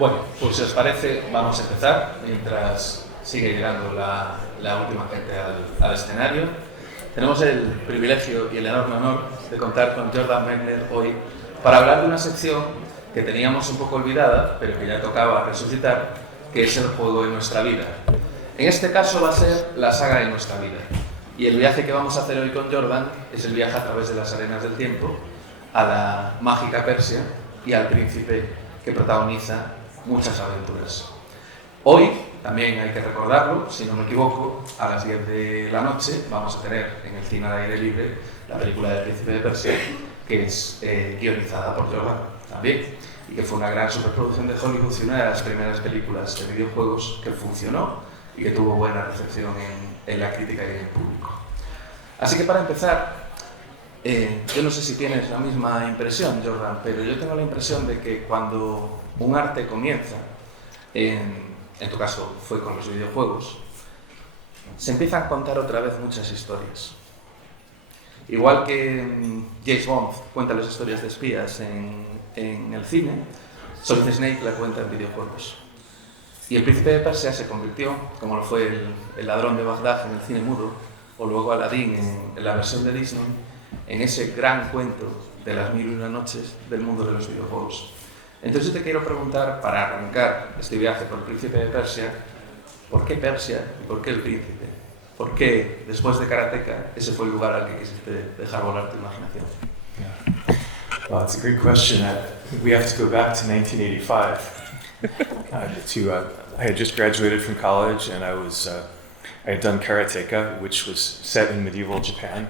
Bueno, pues si os parece, vamos a empezar mientras sigue llegando la última gente al escenario. Tenemos el privilegio y el enorme honor de contar con Jordan Mechner hoy para hablar de una sección que teníamos un poco olvidada, pero que ya tocaba resucitar, que es el juego de nuestra vida. En este caso va a ser la saga de nuestra vida. Y el viaje que vamos a hacer hoy con Jordan es el viaje a través de las arenas del tiempo, a la mágica Persia y al príncipe que protagoniza muchas aventuras. Hoy, también hay que recordarlo, si no me equivoco, a las 10 de la noche vamos a tener en el cine al aire libre la película del príncipe de Persia, que es guionizada por Jordan también, y que fue una gran superproducción de Hollywood y una de las primeras películas de videojuegos que funcionó y que tuvo buena recepción en la crítica y en el público. Así que para empezar, yo no sé si tienes la misma impresión, Jordan, pero yo tengo la impresión de que cuando un arte comienza, en tu caso fue con los videojuegos, se empiezan a contar otra vez muchas historias. Igual que James Bond cuenta las historias de espías en el cine, Solid Snake la cuenta en videojuegos. Y el príncipe de Persia se convirtió, como lo fue el ladrón de Bagdad en el cine mudo, o luego Aladdin en la versión de Disney, en ese gran cuento de las 1001 noches del mundo de los videojuegos. Entonces te quiero preguntar, para arrancar este viaje por el príncipe de Persia, ¿por qué Persia y por qué el príncipe? ¿Por qué, después de Karateka, ese fue el lugar al que quisiste dejar volar tu imaginación? Yeah. Well, it's a great question. We have to go back to 1985. I had just graduated from college, and I had done Karateka, which was set in medieval Japan,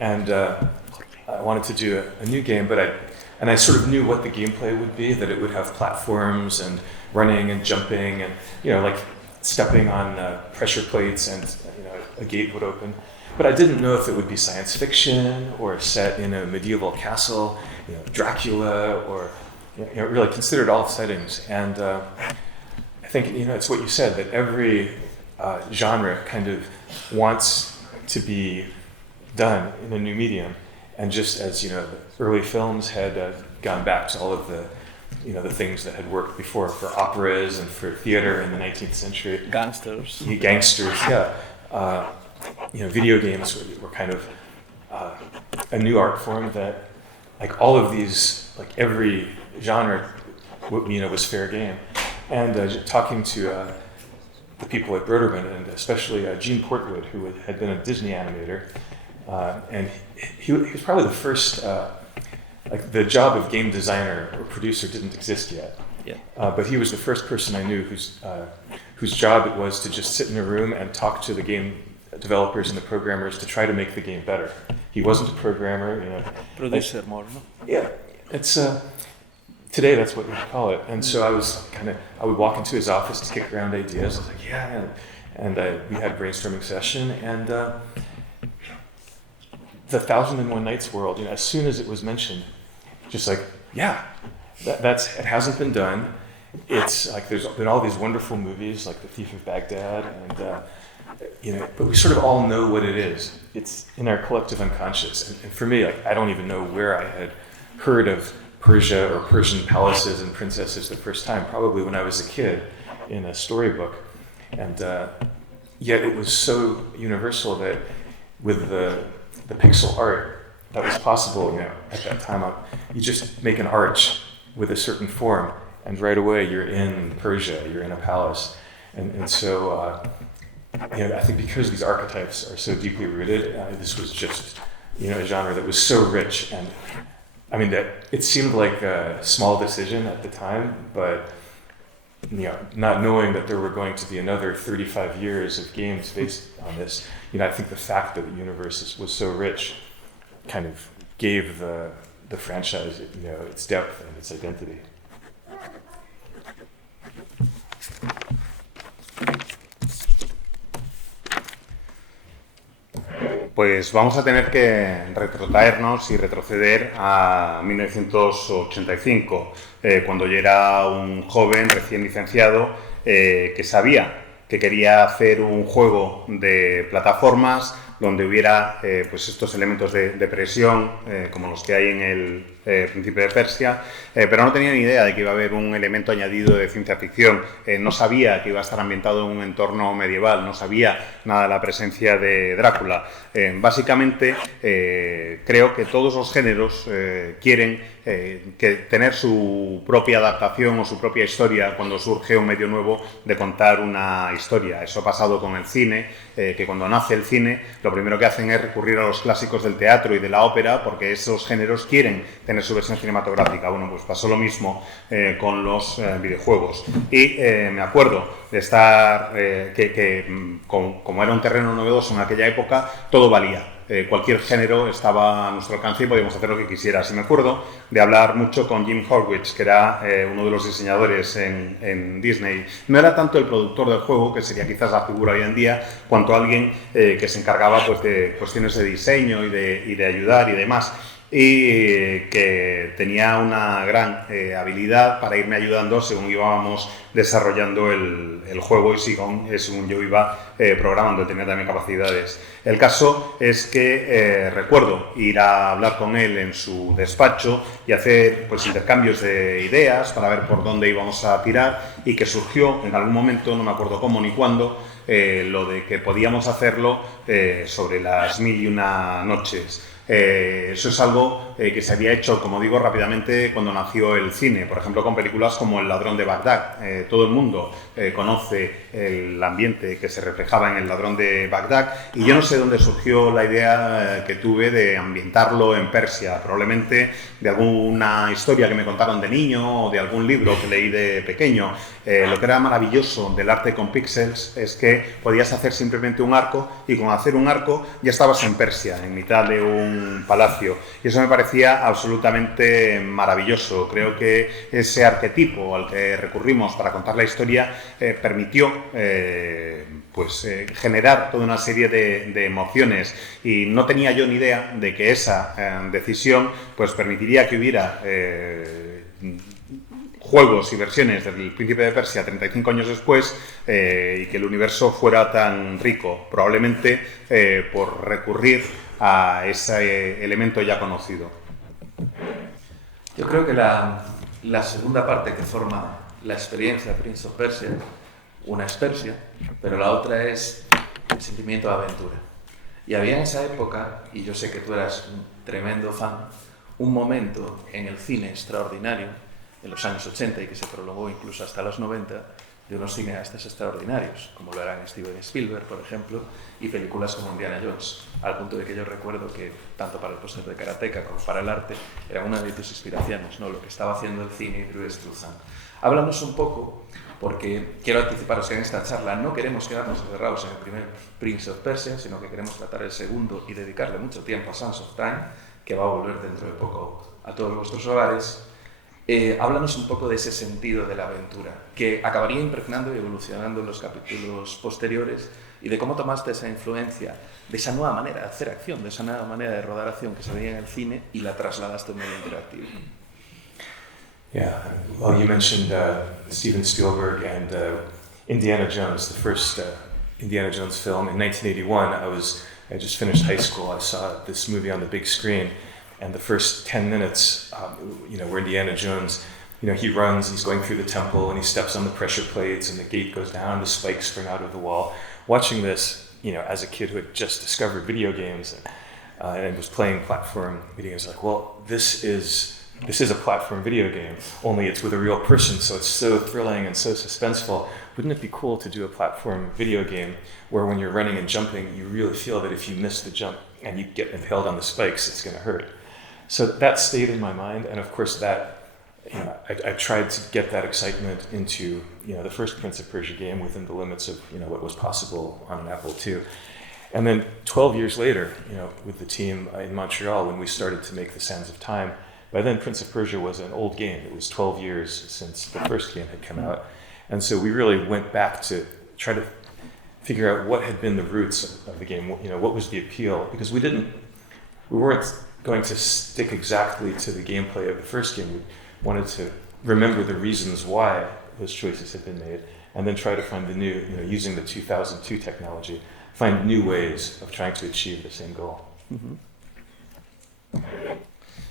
and I wanted to do a new game, but I sort of knew what the gameplay would be, that it would have platforms and running and jumping and, like stepping on pressure plates and, a gate would open. But I didn't know if it would be science fiction or set in a medieval castle, Dracula, or, really considered all settings. And I think, it's what you said, that every genre kind of wants to be done in a new medium. And just as, the early films had gone back to all of the, the things that had worked before for operas and for theater in the 19th century. Gangsters. Gangsters, yeah. Video games were kind of a new art form that, like all of these, like every genre, was fair game. And talking to the people at Broderman, and especially Gene Portwood, who had been a Disney animator, and he was probably the first, the job of game designer or producer didn't exist yet. Yeah. But he was the first person I knew whose job it was to just sit in a room and talk to the game developers and the programmers to try to make the game better. He wasn't a programmer, Producer more, no? Yeah, it's today that's what we call it. And so I would walk into his office to kick around ideas. I was like, yeah, and we had a brainstorming session, and the 1001 Nights world, as soon as it was mentioned, just like, yeah, it hasn't been done. It's like there's been all these wonderful movies like The Thief of Baghdad, and but we sort of all know what it is. It's in our collective unconscious. And for me, I don't even know where I had heard of Persia or Persian palaces and princesses the first time. Probably when I was a kid in a storybook, and yet it was so universal that with the pixel art that was possible, at that time, you just make an arch with a certain form, and right away you're in Persia, you're in a palace. And so, I think because these archetypes are so deeply rooted, this was just, a genre that was so rich. And I mean, that it seemed like a small decision at the time, but, not knowing that there were going to be another 35 years of games based on this, I think the fact that the universe was so rich kind of gave the franchise, its depth and its identity. Pues vamos a tener que retrotraernos y retroceder a 1985, cuando yo era un joven recién licenciado que sabía que quería hacer un juego de plataformas donde hubiera pues estos elementos de presión como los que hay Príncipe de Persia, pero no tenía ni idea de que iba a haber un elemento añadido de ciencia ficción. No sabía que iba a estar ambientado en un entorno medieval, no sabía nada de la presencia de Drácula. Básicamente, creo que todos los géneros quieren tener su propia adaptación o su propia historia cuando surge un medio nuevo de contar una historia. Eso ha pasado con el cine, que cuando nace el cine, lo primero que hacen es recurrir a los clásicos del teatro y de la ópera porque esos géneros quieren tener su versión cinematográfica. Bueno, pues pasó lo mismo con los videojuegos. Y me acuerdo de estar, como era un terreno novedoso en aquella época, todo valía. Cualquier género estaba a nuestro alcance y podíamos hacer lo que quisieras. Y me acuerdo de hablar mucho con Jim Horwitz, que era uno de los diseñadores en Disney. No era tanto el productor del juego, que sería quizás la figura hoy en día, cuanto alguien que se encargaba pues, de cuestiones de diseño y de ayudar y demás. Y que tenía una gran habilidad para irme ayudando según íbamos desarrollando el juego y según yo iba programando, tenía también capacidades. El caso es que recuerdo ir a hablar con él en su despacho y hacer pues, intercambios de ideas para ver por dónde íbamos a tirar y que surgió en algún momento, no me acuerdo cómo ni cuándo, lo de que podíamos hacerlo sobre las 1001 noches. Eso es algo que se había hecho, como digo, rápidamente cuando nació el cine, por ejemplo con películas como El ladrón de Bagdad. Todo el mundo conoce el ambiente que se reflejaba en El ladrón de Bagdad y yo no sé dónde surgió la idea que tuve de ambientarlo en Persia, probablemente de alguna historia que me contaron de niño o de algún libro que leí de pequeño. Lo que era maravilloso del arte con píxeles es que podías hacer simplemente un arco y con hacer un arco ya estabas en Persia, en mitad de un palacio, y eso me parecía absolutamente maravilloso. Creo que ese arquetipo al que recurrimos para contar la historia permitió generar toda una serie de emociones y no tenía yo ni idea de que esa decisión pues permitiría que hubiera juegos y versiones del Príncipe de Persia 35 años después y que el universo fuera tan rico, probablemente por recurrir a ese elemento ya conocido. Yo creo que la segunda parte que forma la experiencia Prince of Persia, una es Persia, pero la otra es el sentimiento de aventura. Y había en esa época, y yo sé que tú eras un tremendo fan, un momento en el cine extraordinario, en los años 80 y que se prolongó incluso hasta los 90, de unos cineastas extraordinarios, como lo eran Steven Spielberg, por ejemplo, y películas como Indiana Jones, al punto de que yo recuerdo que, tanto para el póster de Karateka como para el arte, era una de tus inspiraciones, ¿no? Lo que estaba haciendo el cine y Drew Struzan. Háblanos un poco, porque quiero anticiparos que en esta charla no queremos quedarnos encerrados en el primer Prince of Persia, sino que queremos tratar el segundo y dedicarle mucho tiempo a Sands of Time, que va a volver dentro de poco a todos vuestros hogares. Háblanos un poco de ese sentido de la aventura, que acabaría impregnando y evolucionando en los capítulos posteriores, y de cómo tomaste esa influencia de esa nueva manera de hacer acción, de esa nueva manera de rodar acción que se veía en el cine y la trasladaste a un medio interactivo. Yeah, well, you mentioned Steven Spielberg and Indiana Jones, the first Indiana Jones film. In 1981, I just finished high school. I saw this movie on the big screen. And the first 10 minutes, where Indiana Jones, he runs, he's going through the temple, and he steps on the pressure plates, and the gate goes down, the spikes spring out of the wall. Watching this, as a kid who had just discovered video games and was playing platform video games, like, well, this is a platform video game, only it's with a real person, so it's so thrilling and so suspenseful. Wouldn't it be cool to do a platform video game where when you're running and jumping, you really feel that if you miss the jump and you get impaled on the spikes, it's going to hurt? So that stayed in my mind, and of course that, I tried to get that excitement into, the first Prince of Persia game within the limits of, what was possible on an Apple II. And then 12 years later, with the team in Montreal, when we started to make the Sands of Time, by then Prince of Persia was an old game. It was 12 years since the first game had come out. And so we really went back to try to figure out what had been the roots of the game, what was the appeal, because we weren't going to stick exactly to the gameplay of the first game. We wanted to remember the reasons why those choices had been made, and then try to find the new, using the 2002 technology, find new ways of trying to achieve the same goal. Uh-huh.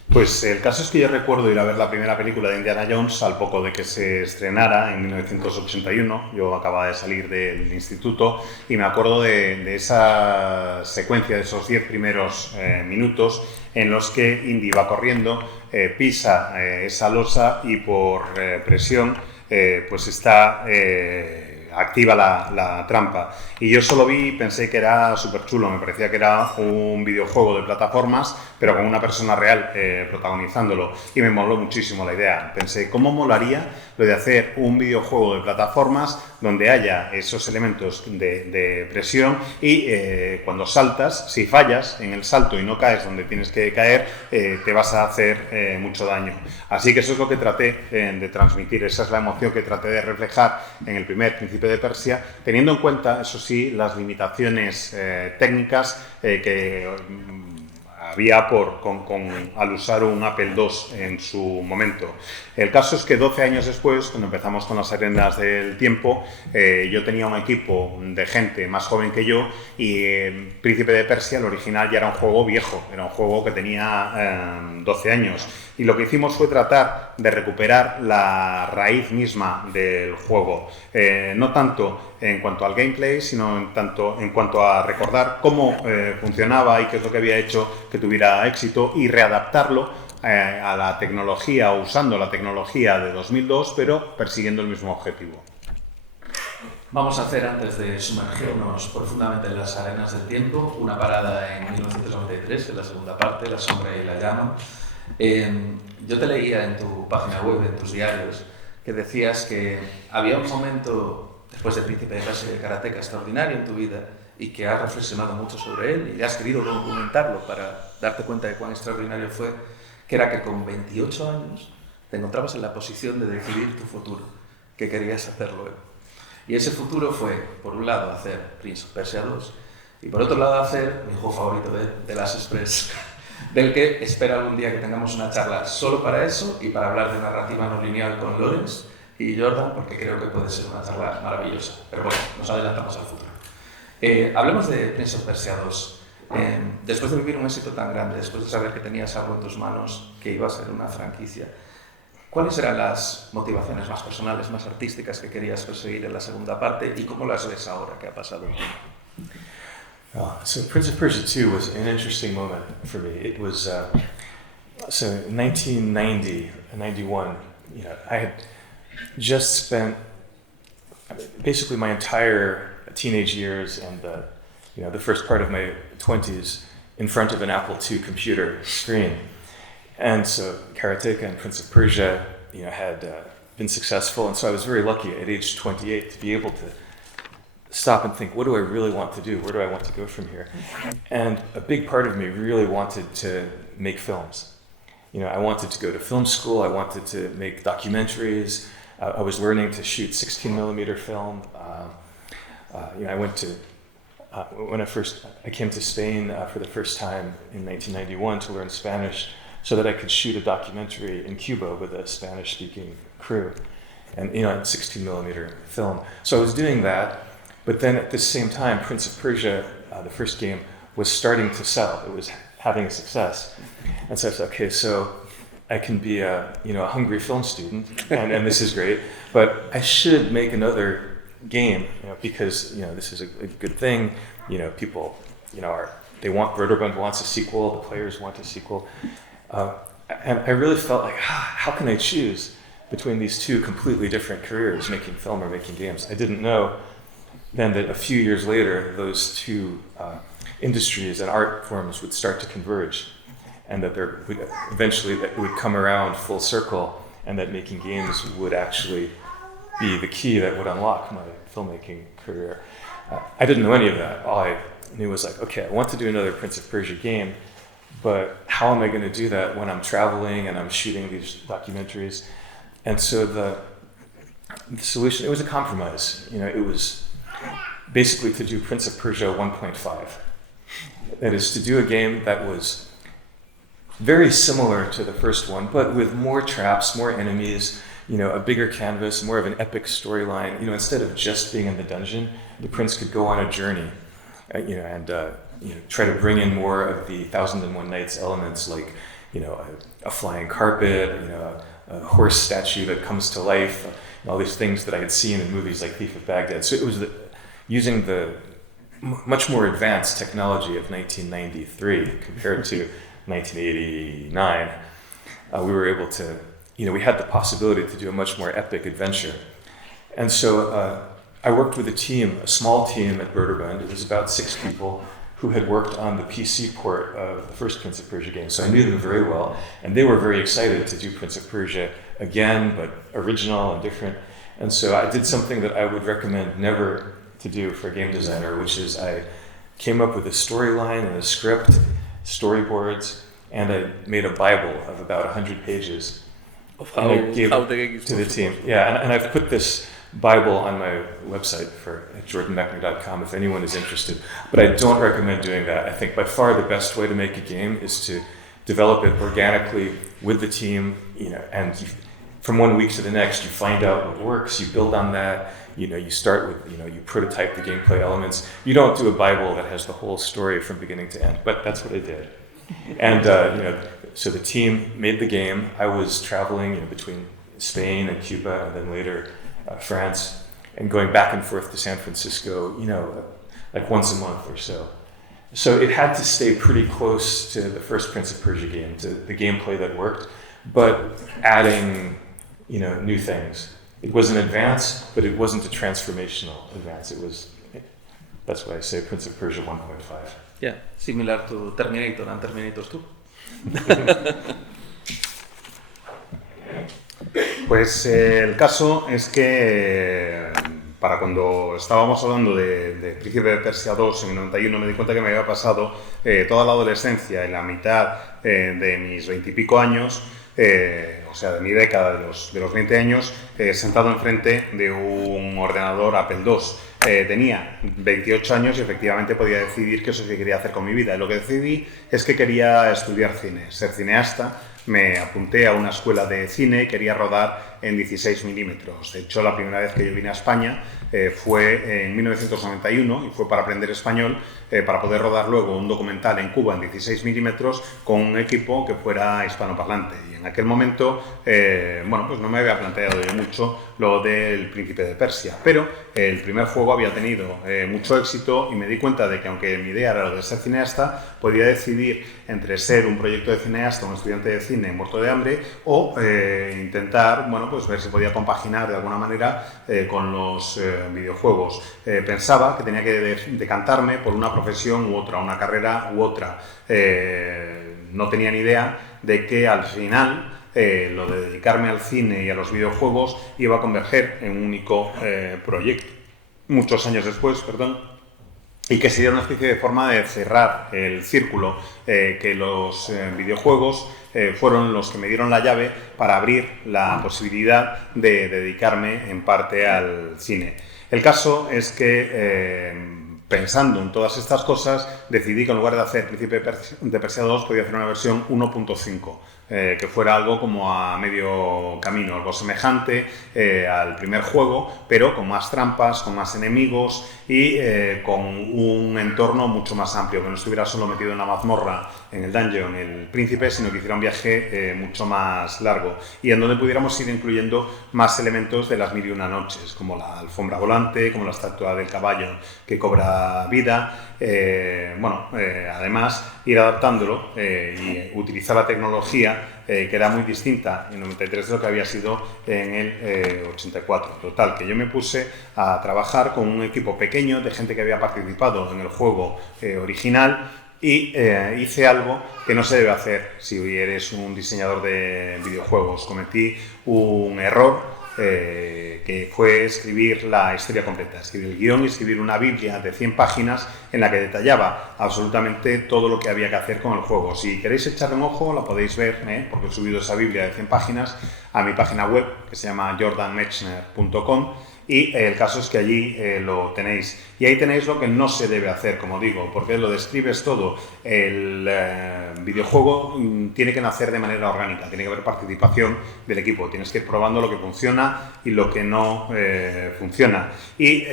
Pues el caso es que yo recuerdo ir a ver la primera película de Indiana Jones al poco de que se estrenara en 1981. Yo acababa de salir del instituto y me acuerdo de esa secuencia, de esos 10 primeros minutos en los que Indy va corriendo, pisa esa losa y por presión pues está... activa la trampa. Y yo solo vi y pensé que era súper chulo, me parecía que era un videojuego de plataformas, pero con una persona real protagonizándolo. Y me moló muchísimo la idea. Pensé, ¿cómo molaría lo de hacer un videojuego de plataformas donde haya esos elementos de presión y cuando saltas, si fallas en el salto y no caes donde tienes que caer, te vas a hacer mucho daño. Así que eso es lo que traté de transmitir, esa es la emoción que traté de reflejar en el primer Príncipe de Persia, teniendo en cuenta, eso sí, las limitaciones técnicas que había al usar un Apple II en su momento. El caso es que 12 años después, cuando empezamos con las Arenas del Tiempo, yo tenía un equipo de gente más joven que yo y Príncipe de Persia, el original, ya era un juego viejo, era un juego que tenía 12 años. Y lo que hicimos fue tratar de recuperar la raíz misma del juego, no tanto en cuanto al gameplay, sino en cuanto a recordar cómo funcionaba y qué es lo que había hecho que tuviera éxito y readaptarlo a la tecnología o usando la tecnología de 2002, pero persiguiendo el mismo objetivo. Vamos a hacer, antes de sumergirnos profundamente en las arenas del tiempo, una parada en 1993, en la segunda parte, La sombra y la llama. Yo te leía en tu página web, en tus diarios, que decías que había un momento, después de Príncipe de Persia y de Karateka, extraordinario en tu vida y que has reflexionado mucho sobre él y has querido documentarlo para darte cuenta de cuán extraordinario fue, que era que con 28 años te encontrabas en la posición de decidir tu futuro, que querías hacer luego. Y ese futuro fue, por un lado, hacer Prince of Persia 2 y por otro lado, hacer mi juego favorito de Last Express, del que espero algún día que tengamos una charla solo para eso y para hablar de narrativa no lineal con Lawrence y Jordan, porque creo que puede ser una charla maravillosa. Pero bueno, nos adelantamos al futuro. Hablemos de Prince of Persia 2. Después de vivir un éxito tan grande, después de saber que tenías algo en tus manos que iba a ser una franquicia, ¿cuáles eran las motivaciones más personales, más artísticas que querías perseguir en la segunda parte y cómo las ves ahora que ha pasado el tiempo? So Prince of Persia 2 was an interesting moment for me. It was, so in 1990 and 91, I had just spent basically my entire teenage years and the first part of my 20s in front of an Apple II computer screen. And so Karateka and Prince of Persia, had been successful. And so I was very lucky at age 28 to be able to stop and think, what do I really want to do? Where do I want to go from here? And a big part of me really wanted to make films. I wanted to go to film school. I wanted to make documentaries. I was learning to shoot 16 millimeter film. I went to, when I came to Spain for the first time in 1991 to learn Spanish so that I could shoot a documentary in Cuba with a Spanish-speaking crew and, 16 millimeter film. So I was doing that. But then at the same time, Prince of Persia, the first game, was starting to sell. It was having a success. And so I said, okay, so I can be a hungry film student, and this is great, but I should make another game, because, this is a good thing. People, Broderbund wants a sequel, the players want a sequel. And I really felt like, how can I choose between these two completely different careers, making film or making games? I didn't know then that a few years later, those two industries and art forms would start to converge, and that eventually that would come around full circle, and that making games would actually be the key that would unlock my filmmaking career. I didn't know any of that. All I knew was like, okay, I want to do another Prince of Persia game, but how am I going to do that when I'm traveling and I'm shooting these documentaries? And so the solution, it was a compromise. It was basically to do Prince of Persia 1.5. That is, to do a game that was very similar to the first one, but with more traps, more enemies, a bigger canvas, more of an epic storyline. Instead of just being in the dungeon, the prince could go on a journey, and try to bring in more of the 1001 Nights elements, like, a flying carpet, a horse statue that comes to life, and all these things that I had seen in movies like Thief of Baghdad. So it was using the much more advanced technology of 1993 compared to 1989. We were able to, we had the possibility to do a much more epic adventure. And so I worked with a small team at Broderbund. It was about 6 people who had worked on the PC port of the first Prince of Persia game. So I knew them very well, and they were very excited to do Prince of Persia again, but original and different. And so I did something that I would recommend never to do for a game designer, which is I came up with a storyline and a script, storyboards, and I made a Bible of about 100 pages. Of And I gave how it the game is to the possible. team. Yeah, and I've put this Bible on my website at jordanmechner.com if anyone is interested. But I don't recommend doing that. I think by far the best way to make a game is to develop it organically with the team, and from one week to the next, you find out what works, you build on that, you start with, you prototype the gameplay elements. You don't do a Bible that has the whole story from beginning to end, but that's what I did. And, so the team made the game. I was traveling between Spain and Cuba, and then later France, and going back and forth to San Francisco, like once a month or so. So it had to stay pretty close to the first Prince of Persia game, to the gameplay that worked, but adding, new things. It was an advance, but it wasn't a transformational advance. That's why I say Prince of Persia 1.5. Yeah, similar to Terminator and Terminator 2. Pues el caso es que para cuando estábamos hablando de Príncipe de Persia 2 en el 91 me di cuenta que me había pasado toda la adolescencia y la mitad de mis 20 y pico años, o sea, de mi década de los 20 años, sentado enfrente de un ordenador Apple II. Tenía 28 años y efectivamente podía decidir qué es lo que quería hacer con mi vida. Y lo que decidí es que quería estudiar cine, ser cineasta. Me apunté a una escuela de cine y quería rodar en 16 milímetros. De hecho, la primera vez que yo vine a España fue en 1991 y fue para aprender español, para poder rodar luego un documental en Cuba en 16 milímetros con un equipo que fuera hispanoparlante. Y en aquel momento, pues no me había planteado yo mucho lo del Príncipe de Persia, pero el primer juego había tenido mucho éxito y me di cuenta de que aunque mi idea era lo de ser cineasta, podía decidir entre ser un proyecto de cineasta, un estudiante de cine muerto de hambre o intentar, pues ver si podía compaginar de alguna manera con los videojuegos. Pensaba que tenía que decantarme por una profesión u otra, una carrera u otra. No tenía ni idea de que al final lo de dedicarme al cine y a los videojuegos iba a converger en un único proyecto. Muchos años después, y que sería una especie de forma de cerrar el círculo, que los videojuegos fueron los que me dieron la llave para abrir la posibilidad de dedicarme en parte al cine. El caso es que pensando en todas estas cosas, decidí que en lugar de hacer Príncipe de Persia 2 podía hacer una versión 1.5, que fuera algo como a medio camino, algo semejante al primer juego, pero con más trampas, con más enemigos y con un entorno mucho más amplio, que no estuviera solo metido en la mazmorra, en el dungeon, el príncipe, sino que hiciera un viaje mucho más largo y en donde pudiéramos ir incluyendo más elementos de las mil y una noches, como la alfombra volante, como la estatua del caballo que cobra vida, además ir adaptándolo y utilizar la tecnología que era muy distinta en el 93 de lo que había sido en el 84. Total, que yo me puse a trabajar con un equipo pequeño de gente que había participado en el juego original y hice algo que no se debe hacer si eres un diseñador de videojuegos. Cometí un error que fue escribir la historia completa, escribir el guión y escribir una biblia de 100 páginas en la que detallaba absolutamente todo lo que había que hacer con el juego. Si queréis echarle un ojo, la podéis ver, porque he subido esa biblia de 100 páginas a mi página web, que se llama jordanmechner.com, y el caso es que allí lo tenéis. Y ahí tenéis lo que no se debe hacer, como digo, porque lo describes todo. El videojuego tiene que nacer de manera orgánica, tiene que haber participación del equipo, tienes que ir probando lo que funciona y lo que no funciona. Y,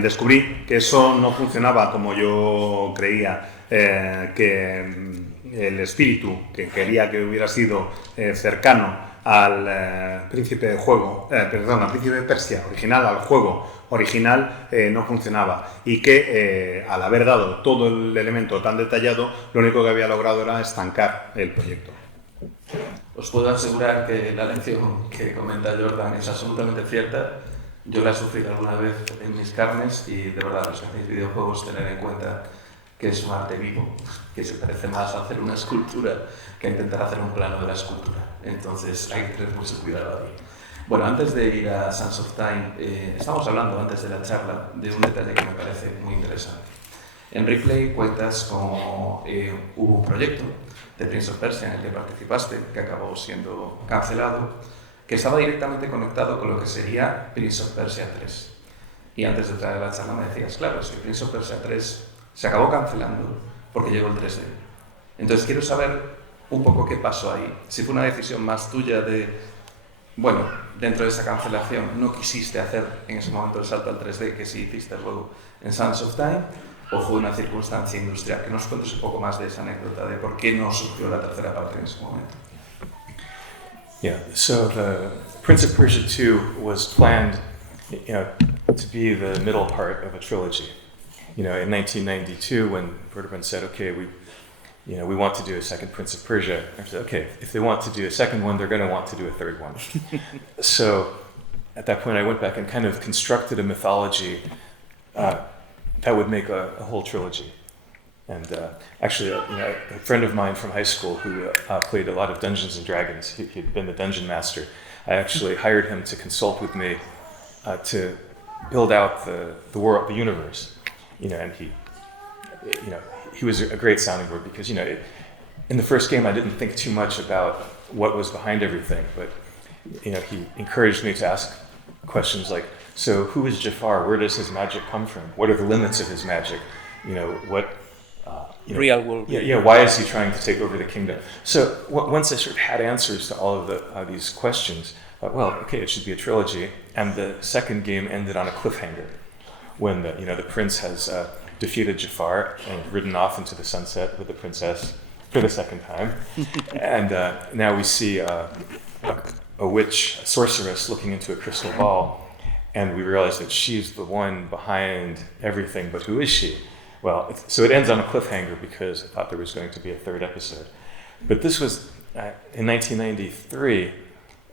descubrí que eso no funcionaba como yo creía que el espíritu que quería que hubiera sido cercano al príncipe de juego, al príncipe de Persia original, al juego original, no funcionaba, y que al haber dado todo el elemento tan detallado, lo único que había logrado era estancar el proyecto. Os puedo asegurar que la lección que comenta Jordan es absolutamente cierta. Yo la he sufrido alguna vez en mis carnes y de verdad, los que hacéis videojuegos, tener en cuenta que es un arte vivo, que se parece más a hacer una escultura que a intentar hacer un plano de la escultura. Entonces hay que tener mucho cuidado ahí. Bueno, antes de ir a Sands of Time, estamos hablando antes de la charla de un detalle que me parece muy interesante. En Replay cuentas como hubo un proyecto de Prince of Persia en el que participaste, que acabó siendo cancelado, que estaba directamente conectado con lo que sería Prince of Persia 3. Y antes de entrar a la charla me decías, claro, es que Prince of Persia 3 se acabó cancelando porque llegó el 3D. Entonces quiero saber un poco qué pasó ahí. Si fue una decisión más tuya de, bueno, dentro de esa cancelación no quisiste hacer en ese momento el salto al 3D que sí hiciste luego en Sands of Time, o fue una circunstancia industrial. Que nos cuentes un poco más de esa anécdota de por qué no surgió la tercera parte en ese momento. Yeah, so the Prince of Persia 2 was planned, to be the middle part of a trilogy. In 1992, when Vertebrandt said, "Okay, we want to do a second Prince of Persia," I said, "Okay, if they want to do a second one, they're going to want to do a third one." So, at that point, I went back and kind of constructed a mythology that would make a whole trilogy. And actually, a friend of mine from high school who played a lot of Dungeons and Dragons, he'd been the dungeon master. I actually hired him to consult with me to build out the world, the universe. And he was a great sounding board because, in the first game I didn't think too much about what was behind everything, but, he encouraged me to ask questions like, so who is Jafar? Where does his magic come from? What are the limits of his magic? Real world. Yeah. Why is he trying to take over the kingdom? So once I sort of had answers to all of these questions, it should be a trilogy. And the second game ended on a cliffhanger, when the prince has defeated Jafar and ridden off into the sunset with the princess for the second time, and now we see a witch, a sorceress, looking into a crystal ball, and we realize that she's the one behind everything. But who is she? Well, so it ends on a cliffhanger because I thought there was going to be a third episode. But this was in 1993,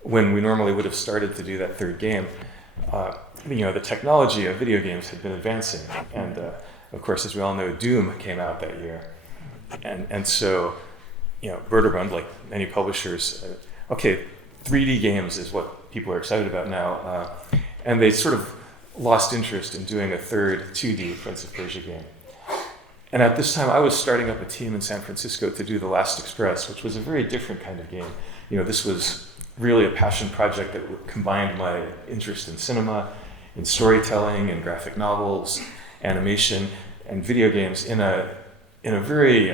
when we normally would have started to do that third game. The technology of video games had been advancing. And of course, as we all know, Doom came out that year. And so, Vertebrandt, like many publishers, 3D games is what people are excited about now. And they sort of lost interest in doing a third 2D Prince of Persia game. And at this time, I was starting up a team in San Francisco to do The Last Express, which was a very different kind of game. This was really a passion project that combined my interest in cinema, in storytelling, in graphic novels, animation, and video games in a very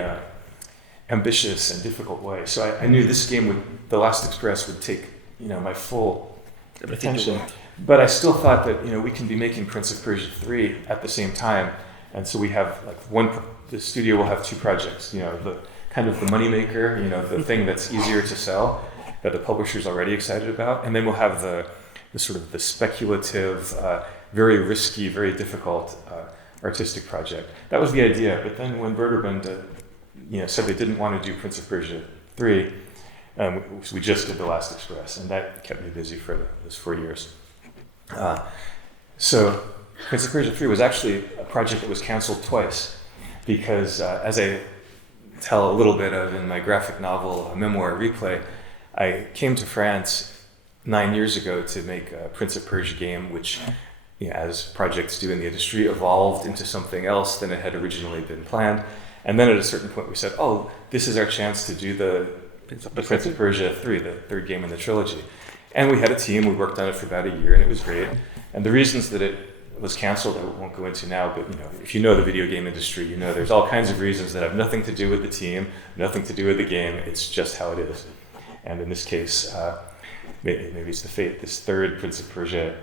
ambitious and difficult way. So I knew this game The Last Express would take my full attention. But I still thought that we can be making Prince of Persia 3 at the same time. And so we have the studio will have two projects, the kind of the moneymaker, the thing that's easier to sell that the publisher's already excited about. And then we'll have the sort of the speculative, very risky, very difficult artistic project. That was the idea. But then when Vertebrandt said they didn't want to do Prince of Persia 3, we just did The Last Express. And that kept me busy for those 4 years. So Prince of Persia 3 was actually a project that was canceled twice because, as I tell a little bit of in my graphic novel, Memoir Replay, I came to France 9 years ago to make a Prince of Persia game, which, as projects do in the industry, evolved into something else than it had originally been planned. And then at a certain point we said, this is our chance to do the Prince of Persia 3, the third game in the trilogy. And we had a team, we worked on it for about a year, and it was great. And the reasons that it was canceled, I won't go into now, but if you know the video game industry, there's all kinds of reasons that have nothing to do with the team, nothing to do with the game. It's just how it is. And in this case, maybe it's the fate. This third Prince of Persia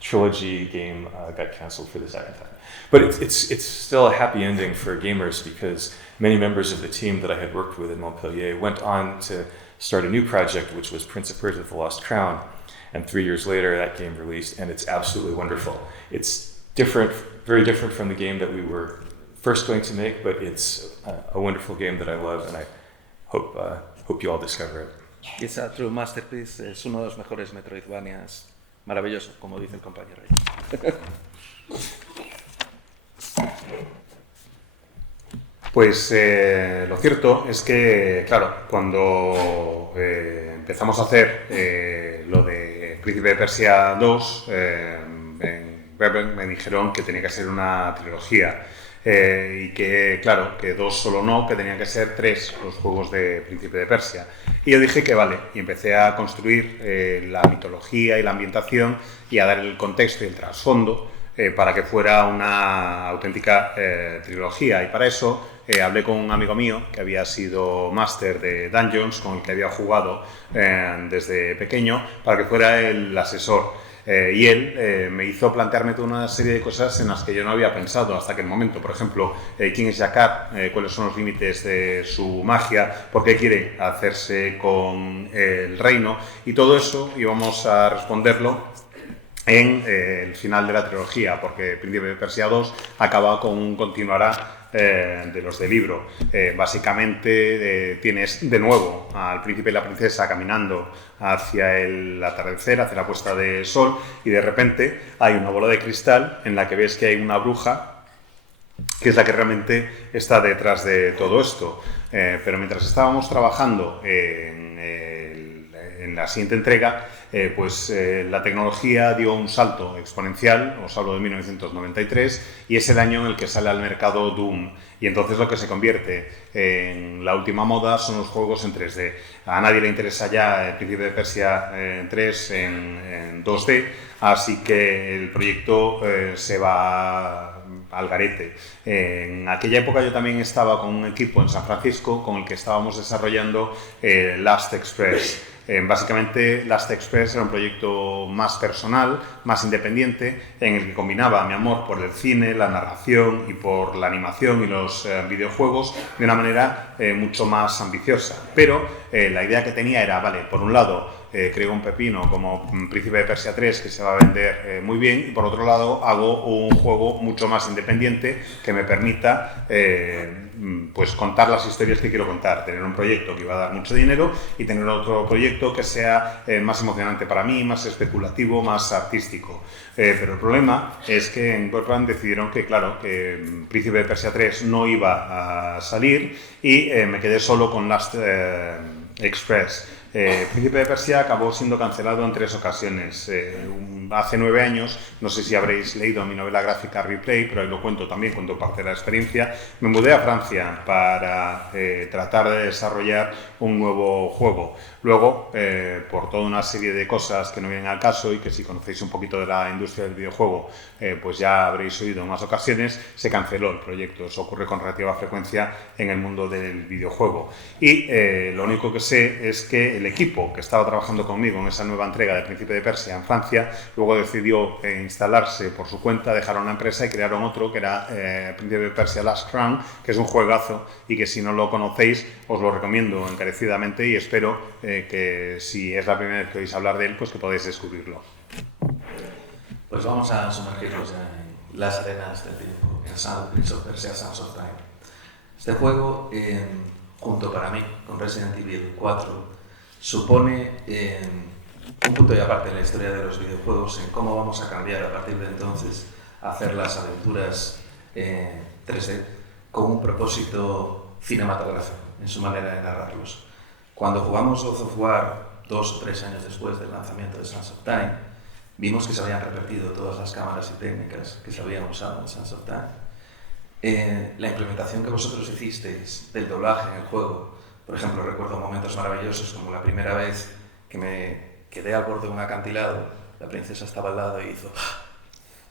trilogy game got canceled for the second time. But it's still a happy ending for gamers because many members of the team that I had worked with in Montpellier went on to start a new project, which was Prince of Persia: The Lost Crown. And 3 years later, that game released, and it's absolutely wonderful. It's different, very different from the game that we were first going to make, but it's a wonderful game that I love, and I hope you all discover it. It's a true masterpiece, es uno de los mejores Metroidvanias, maravilloso, como dice el compañero. Pues lo cierto es que, claro, cuando empezamos a hacer lo de Príncipe de Persia 2, me dijeron que tenía que ser una trilogía y que, claro, que 2 solo no, que tenían que ser 3 los juegos de Príncipe de Persia. Y yo dije que vale, y empecé a construir la mitología y la ambientación y a dar el contexto y el trasfondo para que fuera una auténtica trilogía. Y para eso hablé con un amigo mío que había sido máster de Dungeons, con el que había jugado desde pequeño, para que fuera el asesor. Y él me hizo plantearme toda una serie de cosas en las que yo no había pensado hasta aquel momento. Por ejemplo, quién es Jakar, cuáles son los límites de su magia, por qué quiere hacerse con el reino, y todo eso íbamos a responderlo en el final de la trilogía, porque Príncipe de Persia 2 acaba con un continuará de los del libro. Básicamente tienes de nuevo al príncipe y la princesa caminando hacia el atardecer, hacia la puesta de sol, y de repente hay una bola de cristal en la que ves que hay una bruja que es la que realmente está detrás de todo esto. Pero mientras estábamos trabajando en la siguiente entrega, la tecnología dio un salto exponencial. Os hablo de 1993, y es el año en el que sale al mercado Doom, y entonces lo que se convierte en la última moda son los juegos en 3D. A nadie le interesa ya el Príncipe de Persia 3 en 2D, así que el proyecto se va al garete. En aquella época yo también estaba con un equipo en San Francisco con el que estábamos desarrollando Last Express. Básicamente, Last Express era un proyecto más personal, más independiente, en el que combinaba mi amor por el cine, la narración y por la animación y los videojuegos de una manera mucho más ambiciosa. Pero la idea que tenía era, vale, por un lado, creo un pepino como Príncipe de Persia 3 que se va a vender muy bien, y por otro lado hago un juego mucho más independiente que me permita pues contar las historias que quiero contar, tener un proyecto que iba a dar mucho dinero y tener otro proyecto que sea más emocionante para mí, más especulativo, más artístico. Pero el problema es que en Gotham decidieron que, claro, que Príncipe de Persia 3 no iba a salir, y me quedé solo con Last Express. Príncipe de Persia acabó siendo cancelado en 3 ocasiones. Hace 9 años, no sé si habréis leído mi novela gráfica Replay, pero ahí lo cuento también, cuento parte de la experiencia. Me mudé a Francia para tratar de desarrollar un nuevo juego. Luego, por toda una serie de cosas que no vienen al caso y que si conocéis un poquito de la industria del videojuego, pues ya habréis oído en más ocasiones, se canceló el proyecto. Eso ocurre con relativa frecuencia en el mundo del videojuego. Y lo único que sé es que el equipo que estaba trabajando conmigo en esa nueva entrega de Príncipe de Persia en Francia, luego decidió instalarse por su cuenta, dejaron la empresa y crearon otro que era Príncipe de Persia Last Crown, que es un juegazo y que si no lo conocéis os lo recomiendo encarecidamente, y espero que si es la primera vez que oís hablar de él, pues que podáis descubrirlo. Pues vamos a sumergirnos en las arenas del tiempo, en Prince of Persia: Sands of Time. Este juego, junto para mí con Resident Evil 4, supone un punto y aparte en la historia de los videojuegos, en cómo vamos a cambiar a partir de entonces a hacer las aventuras 3D con un propósito cinematográfico en su manera de narrarlos. Cuando jugamos God of War 2 o 3 años después del lanzamiento de Sands of Time, vimos que se habían repetido todas las cámaras y técnicas que se habían usado en Sands of Time. La implementación que vosotros hicisteis del doblaje en el juego, por ejemplo, recuerdo momentos maravillosos como la primera vez que me quedé al borde de un acantilado, la princesa estaba al lado y hizo...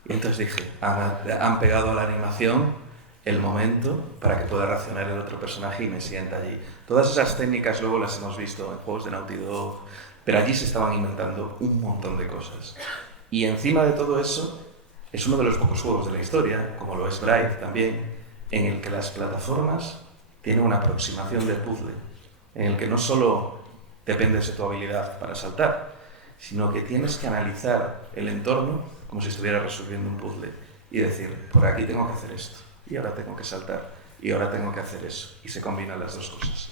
Y entonces dije, han pegado a la animación el momento para que pueda reaccionar el otro personaje y me sienta allí. Todas esas técnicas luego las hemos visto en juegos de Naughty Dog, pero allí se estaban inventando un montón de cosas. Y encima de todo eso, es uno de los pocos juegos de la historia, como lo es Braid también, en el que las plataformas tienen una aproximación de puzzle, en el que no solo dependes de tu habilidad para saltar, sino que tienes que analizar el entorno como si estuvieras resolviendo un puzzle y decir, por aquí tengo que hacer esto, y ahora tengo que saltar, y ahora tengo que hacer eso, y se combinan las dos cosas.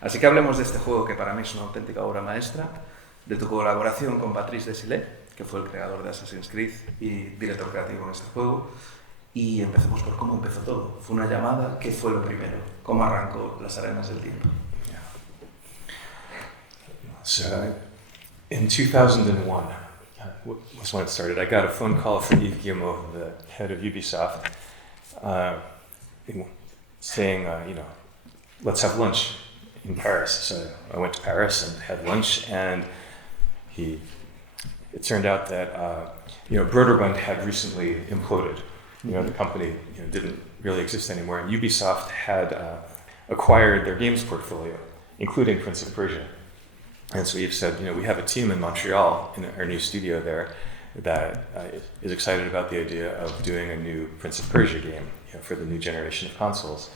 Así que hablemos de este juego que para mí es una auténtica obra maestra, de tu colaboración con Patrice Desilets, que fue el creador de Assassin's Creed y director creativo en este juego, y empecemos por cómo empezó todo. Fue una llamada, ¿qué fue lo primero? ¿Cómo arrancó Las Arenas del Tiempo? So, in 2001 was when it started. I got a phone call from Yves Guillemot, the head of Ubisoft, saying, let's have lunch in Paris. So I went to Paris and had lunch, and it turned out that Broderbund had recently imploded. The company didn't really exist anymore, and Ubisoft had acquired their games portfolio, including Prince of Persia. And so Yves said, we have a team in Montreal, in our new studio there, that is excited about the idea of doing a new Prince of Persia game for the new generation of consoles.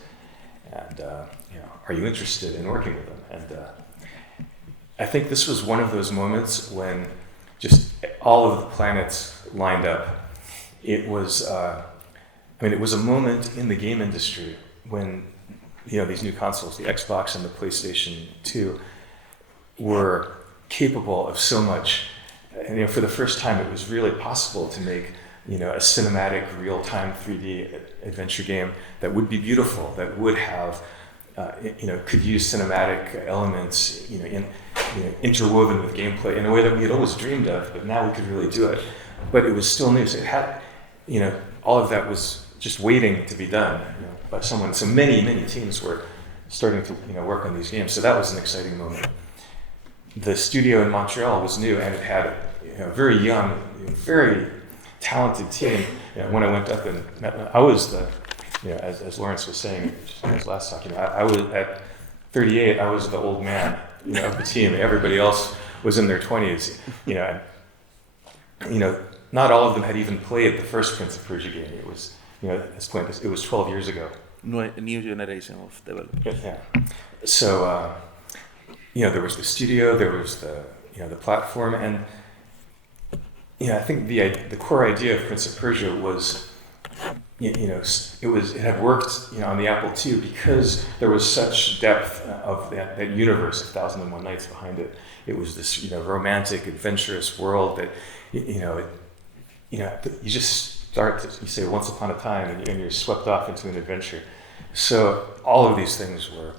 And, are you interested in working with them? And I think this was one of those moments when just all of the planets lined up. It was, it was a moment in the game industry when, these new consoles, the Xbox and the PlayStation 2, were capable of so much. And for the first time, it was really possible to make a cinematic, real-time 3D adventure game that would be beautiful, that would have, could use cinematic elements, interwoven with gameplay in a way that we had always dreamed of, but now we could really do it. But it was still new, so it had, all of that was just waiting to be done by someone. So many teams were starting to work on these games. So that was an exciting moment. The studio in Montreal was new, and it had a very young, very talented team. When I went up and met them, I was the, as Lawrence was saying in his last talk, I was at 38. I was the old man, of the team. Everybody else was in their 20s. Not all of them had even played the first Prince of Persia game. It was, at this point, it was 12 years ago. New generation of developers. Yeah. So. There was the studio, there was the platform, and I think the core idea of Prince of Persia was, it had worked on the Apple II because there was such depth of that universe of 1001 Nights behind it. It was this romantic, adventurous world that you just start you say once upon a time, and you're swept off into an adventure. So all of these things were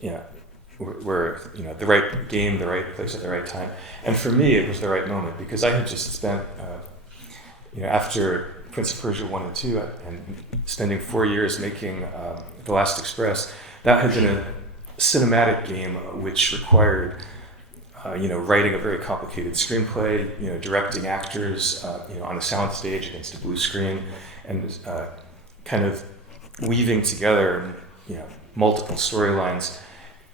the right game, the right place at the right time. And for me, it was the right moment because I had just spent, after Prince of Persia 1 and 2 and spending 4 years making The Last Express, that had been a cinematic game which required, writing a very complicated screenplay, directing actors, on a sound stage against a blue screen, and kind of weaving together, multiple storylines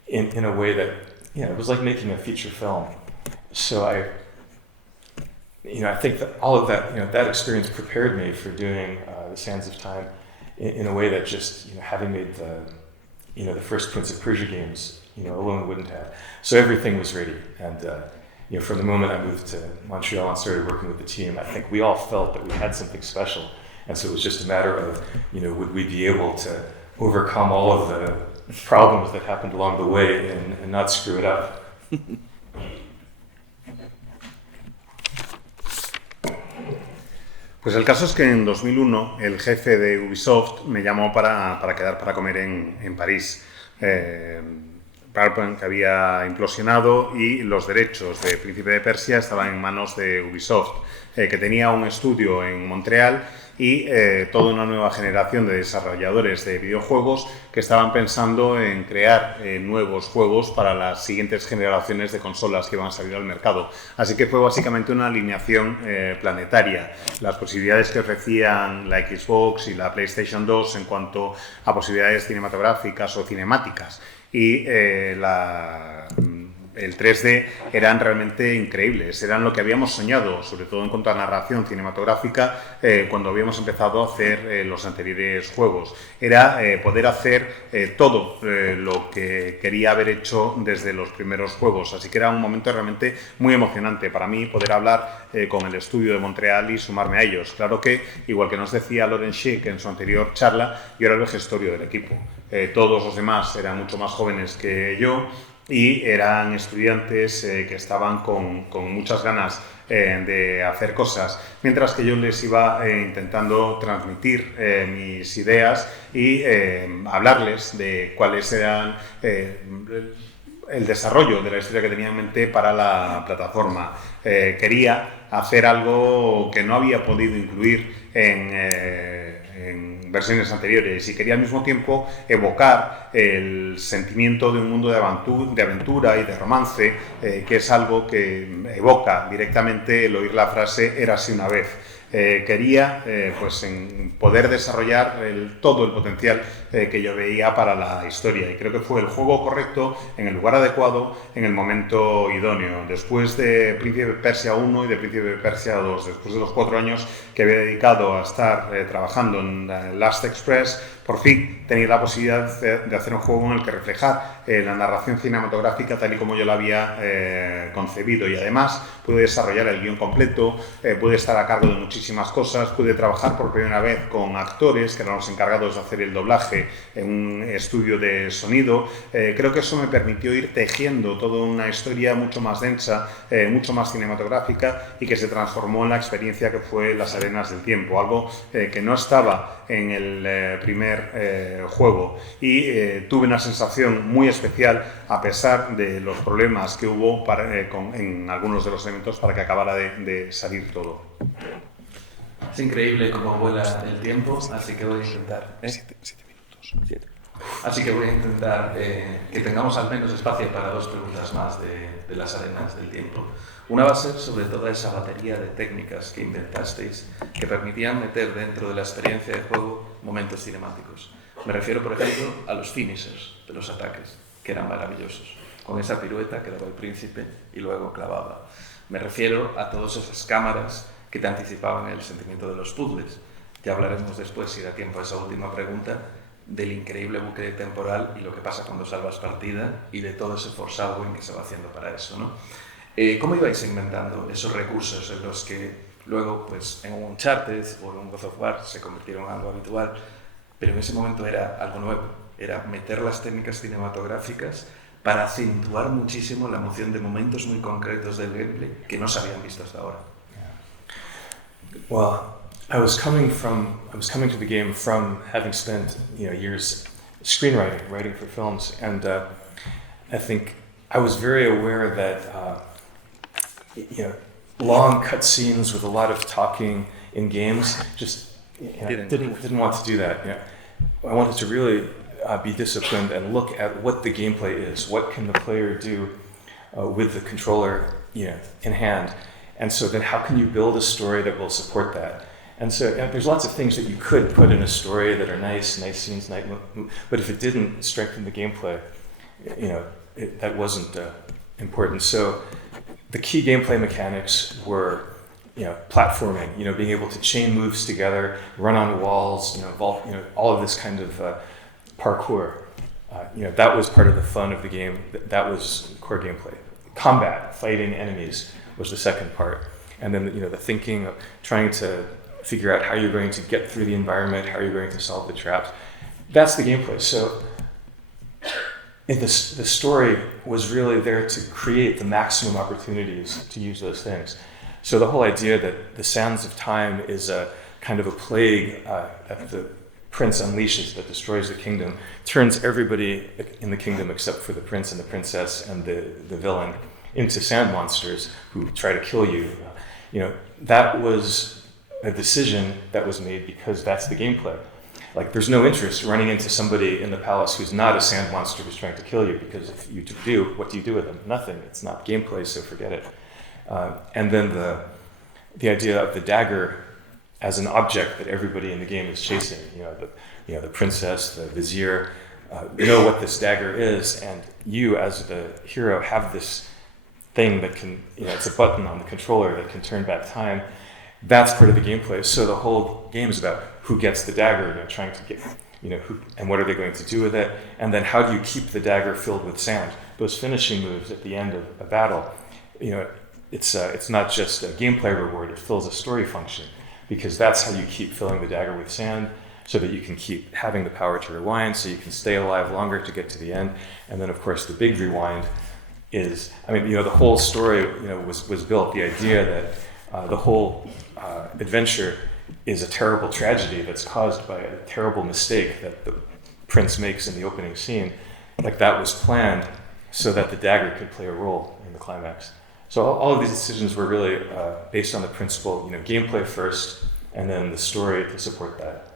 in a way that, it was like making a feature film. So I think that all of that, that experience prepared me for doing The Sands of Time in a way that just, having made the first Prince of Persia games, alone wouldn't have. So everything was ready. And, from the moment I moved to Montreal and started working with the team, I think we all felt that we had something special. And so it was just a matter of, would we be able to overcome all of the problems that happened along the way and not screw it up. Pues el caso es que en 2001 el jefe de Ubisoft me llamó para quedar para comer en París. PowerPoint que había implosionado y los derechos de Príncipe de Persia estaban en manos de Ubisoft, que tenía un estudio en Montreal y toda una nueva generación de desarrolladores de videojuegos que estaban pensando en crear nuevos juegos para las siguientes generaciones de consolas que iban a salir al mercado. Así que fue básicamente una alineación planetaria. Las posibilidades que ofrecían la Xbox y la PlayStation 2 en cuanto a posibilidades cinematográficas o cinemáticas y el 3D eran realmente increíbles, eran lo que habíamos soñado, sobre todo en cuanto a narración cinematográfica, cuando habíamos empezado a hacer los anteriores juegos. Era poder hacer todo lo que quería haber hecho desde los primeros juegos, así que era un momento realmente muy emocionante para mí poder hablar con el estudio de Montreal y sumarme a ellos. Claro que, igual que nos decía Laurent Schick en su anterior charla, yo era el gestorio del equipo. Todos los demás eran mucho más jóvenes que yo y eran estudiantes que estaban con muchas ganas de hacer cosas, mientras que yo les iba intentando transmitir mis ideas y hablarles de cuáles eran el desarrollo de la historia que tenía en mente para la plataforma. Quería hacer algo que no había podido incluir en versiones anteriores y quería al mismo tiempo evocar el sentimiento de un mundo de aventura y de romance, que es algo que evoca directamente el oír la frase «érase una vez». Quería pues poder desarrollar todo el potencial que yo veía para la historia, y creo que fue el juego correcto en el lugar adecuado en el momento idóneo. Después de Príncipe de Persia 1 y de Príncipe de Persia 2, después de los 4 años que había dedicado a estar trabajando en Last Express, por fin tenía la posibilidad de hacer un juego en el que reflejar la narración cinematográfica tal y como yo la había concebido, y además pude desarrollar el guión completo, pude estar a cargo de muchísimas cosas, pude trabajar por primera vez con actores que eran los encargados de hacer el doblaje en un estudio de sonido. Creo que eso me permitió ir tejiendo toda una historia mucho más densa, mucho más cinematográfica, y que se transformó en la experiencia que fue Las Arenas del Tiempo, algo que no estaba en el primer juego, y tuve una sensación muy especial a pesar de los problemas que hubo en algunos de los elementos para que acabara de salir todo. Es increíble cómo vuela el tiempo, así que voy a intentar. 7 minutos. 7. Así que voy a intentar que tengamos al menos espacio para 2 preguntas más de Las Arenas del Tiempo. Una va a ser sobre toda esa batería de técnicas que inventasteis que permitían meter dentro de la experiencia de juego momentos cinemáticos. Me refiero, por ejemplo, a los finishers de los ataques, que eran maravillosos, con esa pirueta que daba el príncipe y luego clavaba. Me refiero a todas esas cámaras que te anticipaban el sentimiento de los puzzles. Ya hablaremos después, si da tiempo a esa última pregunta, del increíble bucle temporal y lo que pasa cuando salvas partida y de todo ese foreshadowing que se va haciendo para eso, ¿no? ¿Cómo ibais inventando esos recursos en los que luego, pues, en un Uncharted o en un God of War se convirtieron en algo habitual, pero en ese momento era algo nuevo? Era meter las técnicas cinematográficas para acentuar muchísimo la emoción de momentos muy concretos del gameplay que no se habían visto hasta ahora. Well, I was coming to the game from having spent years screenwriting, writing for films, and I think I was very aware that long cutscenes with a lot of talking in games just didn't want to do that. I wanted to really be disciplined and look at what the gameplay is. What can the player do with the controller in hand? And so then how can you build a story that will support that? And so there's lots of things that you could put in a story that are nice scenes, but if it didn't strengthen the gameplay, that wasn't important. So the key gameplay mechanics were platforming, being able to chain moves together, run on walls, all of this kind of parkour. That was part of the fun of the game. That was core gameplay. Combat, fighting enemies, was the second part. And then the thinking of trying to figure out how you're going to get through the environment, how you're going to solve the traps. That's the gameplay. So the story was really there to create the maximum opportunities to use those things. So the whole idea that the Sands of Time is a kind of a plague that the prince unleashes that destroys the kingdom, turns everybody in the kingdom except for the prince and the princess and the villain into sand monsters who try to kill you. That was a decision that was made because that's the gameplay. Like, there's no interest running into somebody in the palace who's not a sand monster who's trying to kill you, because if you do, what do you do with them? Nothing. It's not gameplay, so forget it. And then the idea of the dagger as an object that everybody in the game is chasing. The princess, the vizier, know what this dagger is, and you as the hero have this thing that can, it's a button on the controller that can turn back time. That's part of the gameplay. So the whole game is about who gets the dagger, trying to get, who, and what are they going to do with it, and then how do you keep the dagger filled with sand? Those finishing moves at the end of a battle, it's not just a gameplay reward, it fills a story function, because that's how you keep filling the dagger with sand, so that you can keep having the power to rewind, so you can stay alive longer to get to the end. And then, of course, the big rewind is, the whole story, was built, the idea that the whole adventure is a terrible tragedy that's caused by a terrible mistake that the prince makes in the opening scene. Like, that was planned so that the dagger could play a role in the climax. So all of these decisions were really based on the principle, gameplay first, and then the story to support that.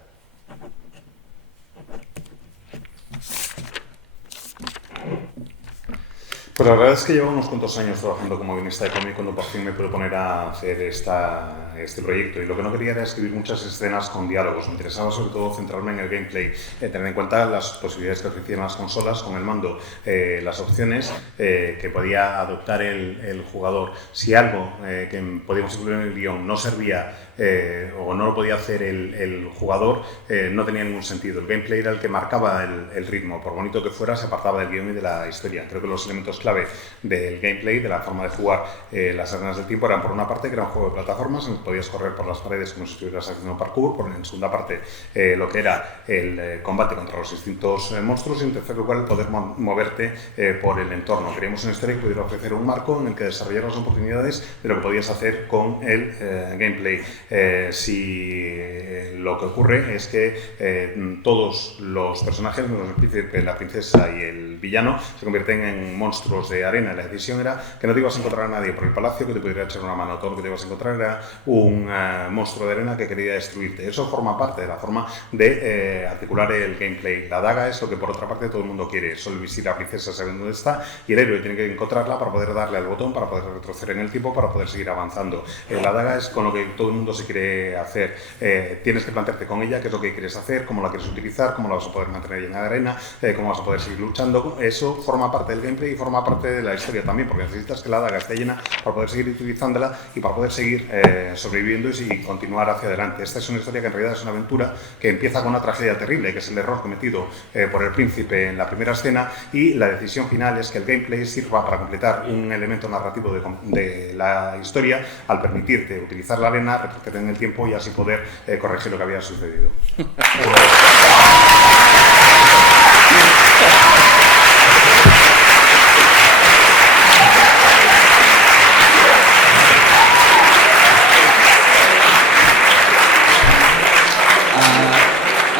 Pues la verdad es que llevo unos cuantos años trabajando como guionista de cómic cuando por fin me pude poner a hacer este proyecto, y lo que no quería era escribir muchas escenas con diálogos. Me interesaba sobre todo centrarme en el gameplay, tener en cuenta las posibilidades que ofrecían las consolas con el mando, las opciones que podía adoptar el jugador. Si algo que podíamos incluir en el guión no servía o no lo podía hacer el jugador, no tenía ningún sentido. El gameplay era el que marcaba el ritmo. Por bonito que fuera, se apartaba del guión y de la historia. Creo que los elementos clave del gameplay, de la forma de jugar las arenas del tiempo, eran por una parte que era un juego de plataformas en el que podías correr por las paredes como si estuvieras haciendo parkour, por en segunda parte lo que era el combate contra los distintos monstruos, y en tercer lugar el poder moverte por el entorno. Queríamos una historia que pudiera ofrecer un marco en el que desarrollar las oportunidades de lo que podías hacer con el gameplay. Lo que ocurre es que todos los personajes, el príncipe, la princesa y el villano, se convierten en monstruos de arena. La decisión era que no te ibas a encontrar a nadie por el palacio que te pudiera echar una mano. Todo lo que te ibas a encontrar era un monstruo de arena que quería destruirte. Eso forma parte de la forma de articular el gameplay. La daga es lo que por otra parte todo el mundo quiere. Solo visita a la princesa sabiendo dónde está, y el héroe tiene que encontrarla para poder darle al botón, para poder retroceder en el tiempo, para poder seguir avanzando. La daga es con lo que todo el mundo se quiere hacer. Tienes que plantearte con ella qué es lo que quieres hacer, cómo la quieres utilizar, cómo la vas a poder mantener llena de arena, cómo vas a poder seguir luchando. Eso forma parte del gameplay y forma parte de la historia también, porque necesitas que la daga esté llena para poder seguir utilizándola y para poder seguir sobreviviendo y continuar hacia adelante. Esta es una historia que en realidad es una aventura que empieza con una tragedia terrible, que es el error cometido por el príncipe en la primera escena, y la decisión final es que el gameplay sirva para completar un elemento narrativo de la historia al permitirte utilizar la arena, retroceder en el tiempo y así poder corregir lo que había sucedido.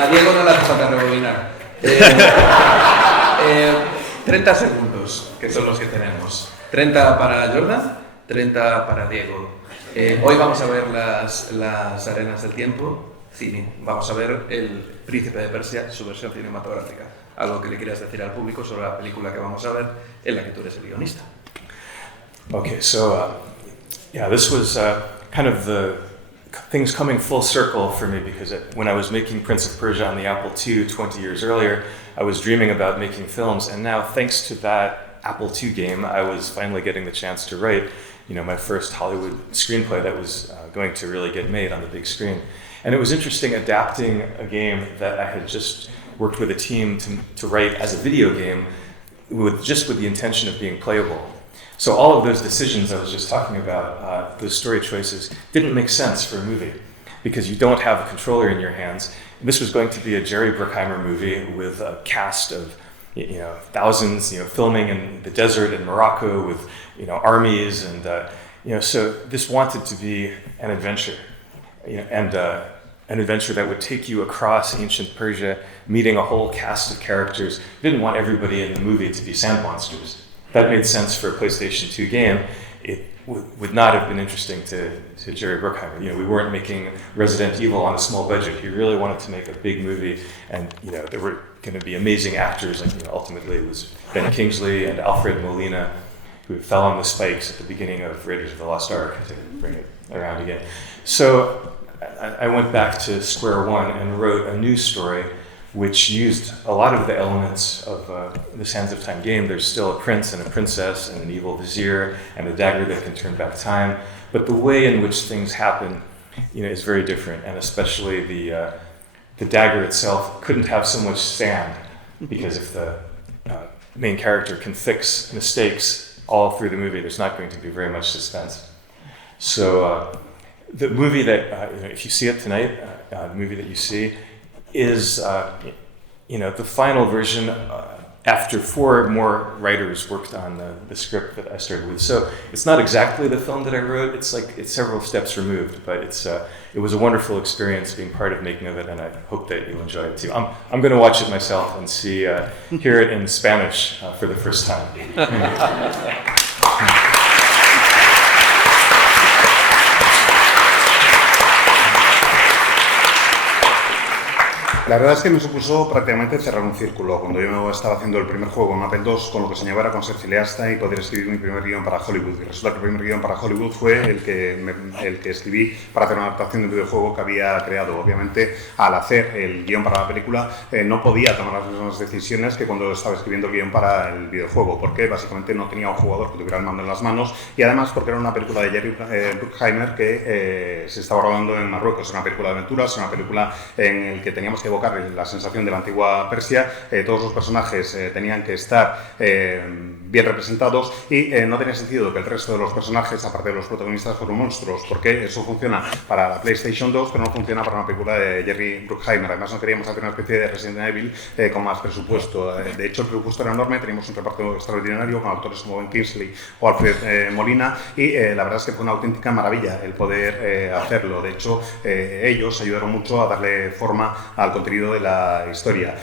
A Diego no le hace falta rebobinar. 30 segundos, que son los que tenemos. 30 para Jordan, 30 para Diego. Hoy vamos a ver las arenas del tiempo, cine. Vamos a ver El Príncipe de Persia, su versión cinematográfica. Algo que le quieras decir al público sobre la película que vamos a ver, en la que tú eres el guionista. Okay, so this was kind of the things coming full circle for me, because when I was making Prince of Persia on the Apple II 20 years earlier, I was dreaming about making films, and now thanks to that Apple II game, I was finally getting the chance to write, my first Hollywood screenplay that was going to really get made on the big screen. And it was interesting adapting a game that I had just worked with a team to write as a video game with the intention of being playable. So all of those decisions I was just talking about, those story choices, didn't make sense for a movie because you don't have a controller in your hands. This was going to be a Jerry Bruckheimer movie with a cast of thousands, filming in the desert in Morocco with armies, and so this wanted to be an adventure, and an adventure that would take you across ancient Persia, meeting a whole cast of characters. Didn't want everybody in the movie to be sand monsters. That made sense for a PlayStation 2 game. It would not have been interesting to Jerry Bruckheimer. We weren't making Resident Evil on a small budget. He really wanted to make a big movie, and there were going to be amazing actors. Ultimately it was Ben Kingsley and Alfred Molina, who fell on the spikes at the beginning of Raiders of the Lost Ark, to bring it around again. So I went back to square one and wrote a new story which used a lot of the elements of the Sands of Time game. There's still a prince and a princess and an evil vizier and a dagger that can turn back time, but the way in which things happen, is very different, and especially the dagger itself couldn't have so much sand, because if the main character can fix mistakes all through the movie, there's not going to be very much suspense. So the movie that, if you see it tonight, the movie that you see is, the final version after 4 more writers worked on the script that I started with. So it's not exactly the film that I wrote. It's several steps removed, but it was a wonderful experience being part of making of it, and I hope that you'll enjoy it too. I'm going to watch it myself and hear it in Spanish for the first time. La verdad es que me supuso prácticamente cerrar un círculo. Cuando yo estaba haciendo el primer juego en Apple II, con lo que soñaba era con ser cineasta y poder escribir mi primer guión para Hollywood. Y resulta que el primer guión para Hollywood fue el que escribí para hacer una adaptación de un videojuego que había creado. Obviamente, al hacer el guión para la película, no podía tomar las mismas decisiones que cuando estaba escribiendo el guión para el videojuego, porque básicamente no tenía un jugador que tuviera el mando en las manos, y además porque era una película de Jerry Bruckheimer que se estaba rodando en Marruecos. Una película de aventuras, una película en la que teníamos que evocar la sensación de la antigua Persia. Todos los personajes tenían que estar bien representados y no tenía sentido que el resto de los personajes, aparte de los protagonistas, fueran monstruos, porque eso funciona para la PlayStation 2, pero no funciona para una película de Jerry Bruckheimer. Además, no queríamos hacer una especie de Resident Evil con más presupuesto. De hecho, el presupuesto era enorme, teníamos un reparto extraordinario con actores como Ben Kingsley o Alfred Molina, y la verdad es que fue una auténtica maravilla el poder hacerlo. De hecho, ellos ayudaron mucho a darle forma al contenido de la historia.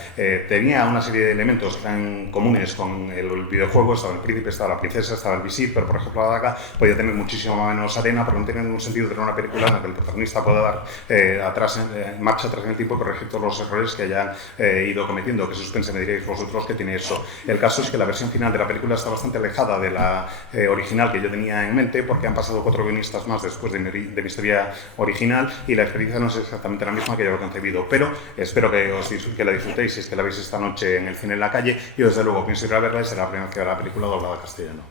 Tenía una serie de elementos tan comunes con el videojuego. Estaba el príncipe, estaba la princesa, estaba el visir, pero por ejemplo la daga podía tener muchísimo menos arena, porque no tiene ningún sentido tener una película en la que el protagonista pueda dar marcha atrás en el tiempo y corregir todos los errores que hayan ido cometiendo. ¿Qué suspense me diréis vosotros que tiene eso? El caso es que la versión final de la película está bastante alejada de la original que yo tenía en mente, porque han pasado 4 guionistas más después de mi historia original y la experiencia no es exactamente la misma que yo había concebido, pero espero que la disfrutéis si es que la veis esta noche en el cine en la calle. Yo desde luego pienso ir a verla y será la primera vez que vea la película doblada a castellano.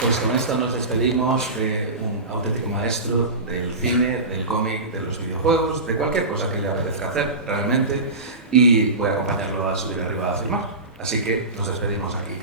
Pues con esto nos despedimos de un auténtico maestro del cine, del cómic, de los videojuegos, de cualquier cosa que le apetezca hacer realmente, y voy a acompañarlo a subir arriba a filmar. Así que nos despedimos aquí.